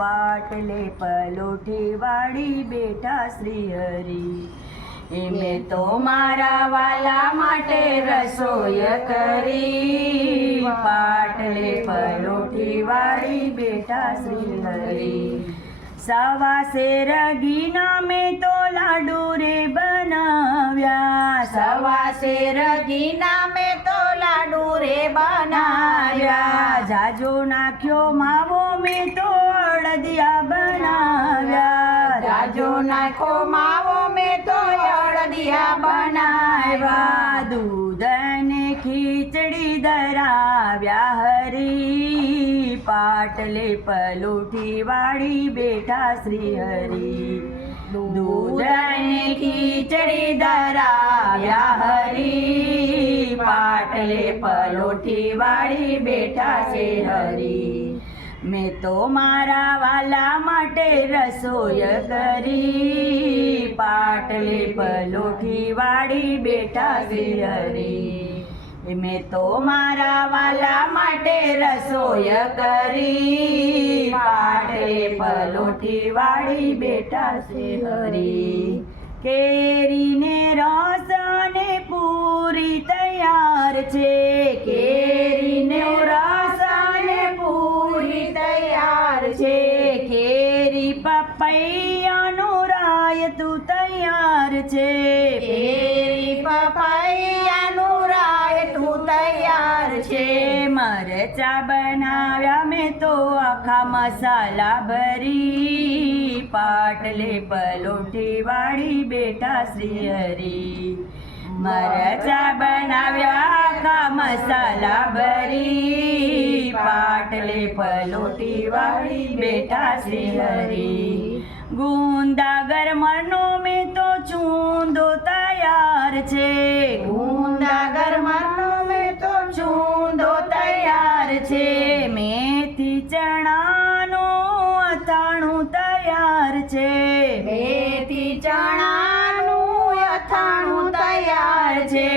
પાટલે પલોઠી વાળી બેઠા શ્રી હરિ. મેં તો મારા વાલા માટે રસોઈ કરી, પાટલે પલોઠી વાળી બેઠા શ્રી હરિ. સવા શેર ઘીના મેં તો લાડુ રે બનાવ્યા, સવા શેર ઘીના મેં તો લાડુ રે બનાવ્યા. જાજો નાખ્યો માવો મેં તો અડદિયા બનાવ્યા, જાજો નાખો માવો મેં તો અડદિયા બનાવ્યા. દૂધ અને ખીચડી ધરાવ્યા હરી, પાટલે પલોઠી વાળી બેઠા શ્રી હરિ. દૂધ અને ખીચડી ધરાવ્યા હરી, પાટલે પલોઠી વાળી બેઠા છે હરી. મેં તો મારા વાલા માટે રસોઈ કરી, પાટલે પલોઠી વાળી બેઠા શ્રી હરિ. મેં તો મારા વાલા માટે રસોઈ કરી, પાટલે પલોઠી વાળી બેઠા શ્રી હરિ. કેરીને રસ અને પૂરી તૈયાર છે, કેરીને રસ અને પૂરી તૈયાર છે. કેરી પપૈયાનું રાયતું તૈયાર છે, કેરી પપૈયાનું રાયતું તૈયાર છે. મરચા બનાવ્યા મેં તો આખા મસાલા ભરી, પાટલે પલોઠી વાળી બેઠા શ્રી હરિ. મરચા બનાવ્યા આખા મસાલા ભરી, પાટલે પલોઠી વાળી બેઠા શ્રી હરિ. ગુંદા ગરમરનો મેં તો ચૂંદો તૈયાર છે, ગુંદા ગરમરનો મેં તો ચૂંદો તૈયાર છે. મેથી ચણાનું અથાણું તૈયાર છે, મેથી ચણાનું અથાણું તૈયાર છે.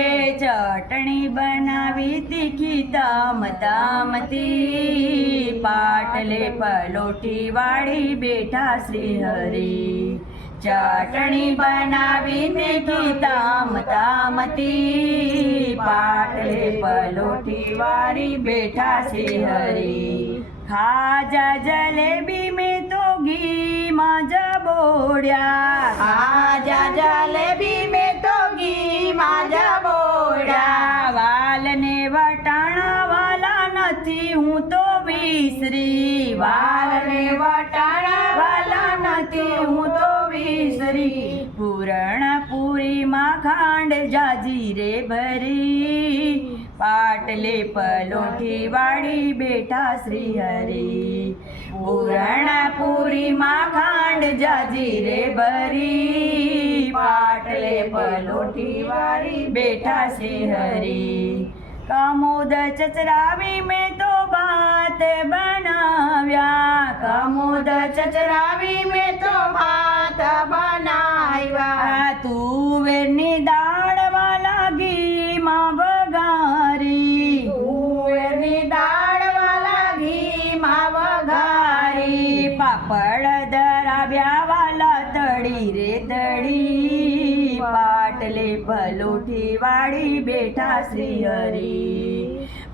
ચટણી બનાવી તીખી તમતમતી, પાટલે પલોઠી વાળી બેઠા શ્રી હરિ. ચટણી બનાવી તીખી તમતમતી, પાટલે પલોઠી વાળી બેઠા શ્રી હરિ. ખાજા જલેબી મેં તો ઘીમાં જબોડ્યા, ખાજા જલેબી મેં તો ઘીમાં જબોડ્યા. વાલને વટાણા વાલા નથી હું તો વિસરી, વાલને વટાણા વાલા નથી હું તો વિસરી. પૂરણપુરીમાં ખાંડ જાજી રે ભરી, પાટલે પલોઠી વાળી બેઠા શ્રી હરિ. પૂરણપુરીમાં ખાંડ જાજી રે ભરી, પાટલે પલોઠી વાળી બેઠા શ્રી હરિ. કમોદ ચચરાવી મેં તો ભાત બનાવ્યા, કમોદ ચચરાવી મેં તો ભાત બનાવ્યા. તુવેરની દાળ વાલા ઘીમાં વઘારી, તુવેરની દાળ વાલા ઘીમાં વઘારી. પાપડ ધરાવ્યા વાલા તળી રે તળી, પાટલે પલોઠી વાળી બેઠા શ્રી હરિ.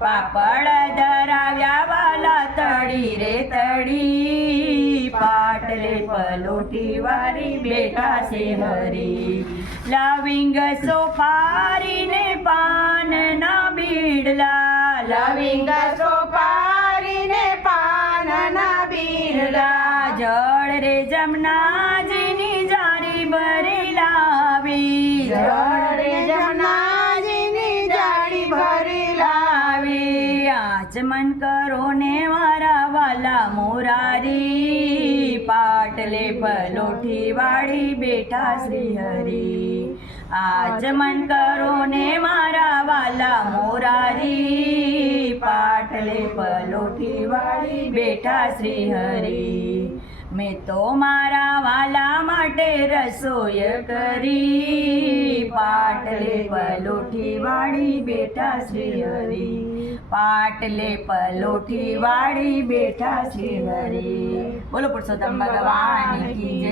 પાપડ ધરાવ્યા વાલા તળી રે તળી, પાટલે પલોઠી વાળી બેઠા શ્રી હરિ. લવિંગ સોપારીને પાનના બીડલા, લવિંગ સોપારીને પાનના બીરલા. જળ રે જમનાજીની જારી ભરી લાવી, જળ રે જમનાજીની જાળી ભરી લાવી. આચમન કરો ને મારા વાલા મોરારી, પાટલે પલોઠી વાળી બેઠા શ્રી હરિ. આચમન કરો ને મારા વાલા મોરારી, પાટલે પલોઠી વાળી બેઠા શ્રી હરિ. મેં તો મારા વાલા માટે રસોઈ કરી, પાટલે પલોઠી વાળી બેઠા શ્રી હરિ. પાટલે પલોઠી વાળી બેઠા શ્રી હરિ. બોલો પુરુષોત્તમ ભગવાન કી જય.